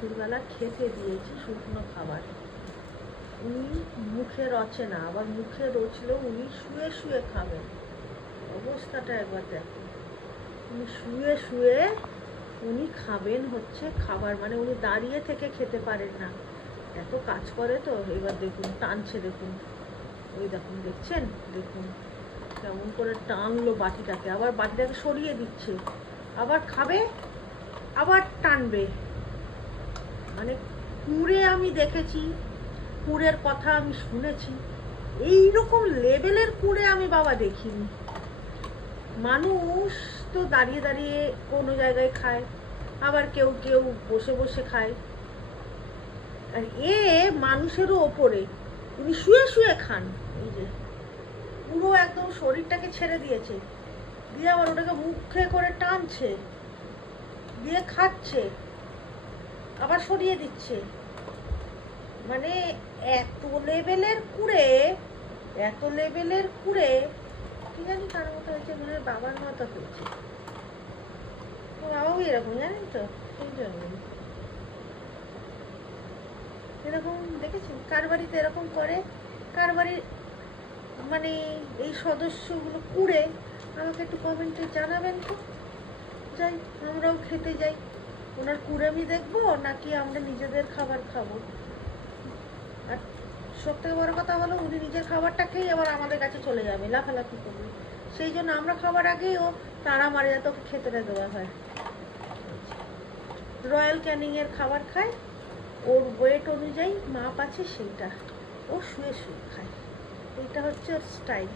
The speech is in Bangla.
রাত্রিবেলা খেতে দিয়েছি শুকনো খাবার, উনি মুখে রচে না, আবার মুখে রচলেও উনি শুয়ে শুয়ে খাবেন। অবস্থাটা একবার দেখুন, উনি শুয়ে শুয়ে উনি খাবেন হচ্ছে খাবার, মানে উনি দাঁড়িয়ে থেকে খেতে পারেন না, এত কাজ করে তো। এবার দেখুন টানছে, দেখুন ওই দেখুন, দেখছেন, দেখুন কেমন করে টানলো বাটিটাকে, আবার বাটিটাকে সরিয়ে দিচ্ছে, আবার খাবে আবার টানবে। মানে কুড়ে আমি দেখেছি, কুড়ের কথা আমি শুনেছি, এইরকম লেভেলের কুড়ে আমি বাবা দেখিনি। মানুষ তো দাঁড়িয়ে দাঁড়িয়ে কোনো জায়গায় খায়, আবার কেউ কেউ বসে বসে খায়, আর এ মানুষেরও ওপরে উনি শুয়ে শুয়ে খান। এই যে পুরো একদম শরীরটাকে ছেড়ে দিয়েছে, দিয়ে আবার ওটাকে মুখে করে টানছে, দিয়ে খাচ্ছে, আবার সরিয়ে দিচ্ছে। মানে এত লেভেলের কুড়ে, এত লেভেলের কুড়ে, কি জানি কার মতো হয়েছে, মনে হয় বাবার মতো হয়েছে। বাবাও এরকম জানেন তো, সেই জন্য এরকম দেখেছি। কার বাড়িতে এরকম করে, কার বাড়ির মানে এই সদস্যগুলো কুড়ে, আমাকে একটু কমেন্টে জানাবেন তো। যাই, আমরাও খেতে যাই, ওনার কুড়েমি দেখবো নাকি আমরা নিজেদের খাবার খাবো। আর সবথেকে বড় কথা হলো, উনি নিজের খাবারটা খেয়ে আবার আমাদের কাছে চলে যাবে, লাফালাফি করবে। সেই জন্য আমরা খাবার আগেই ও তাড়া মারে যাতে ওকে খেতে না দেওয়া হয়। রয়্যাল ক্যানিংয়ের খাবার খায়, ওর ওয়েট অনুযায়ী মাপ আছে সেইটা, ও শুয়ে শুয়ে খায়, এইটা হচ্ছে ওর স্টাইল।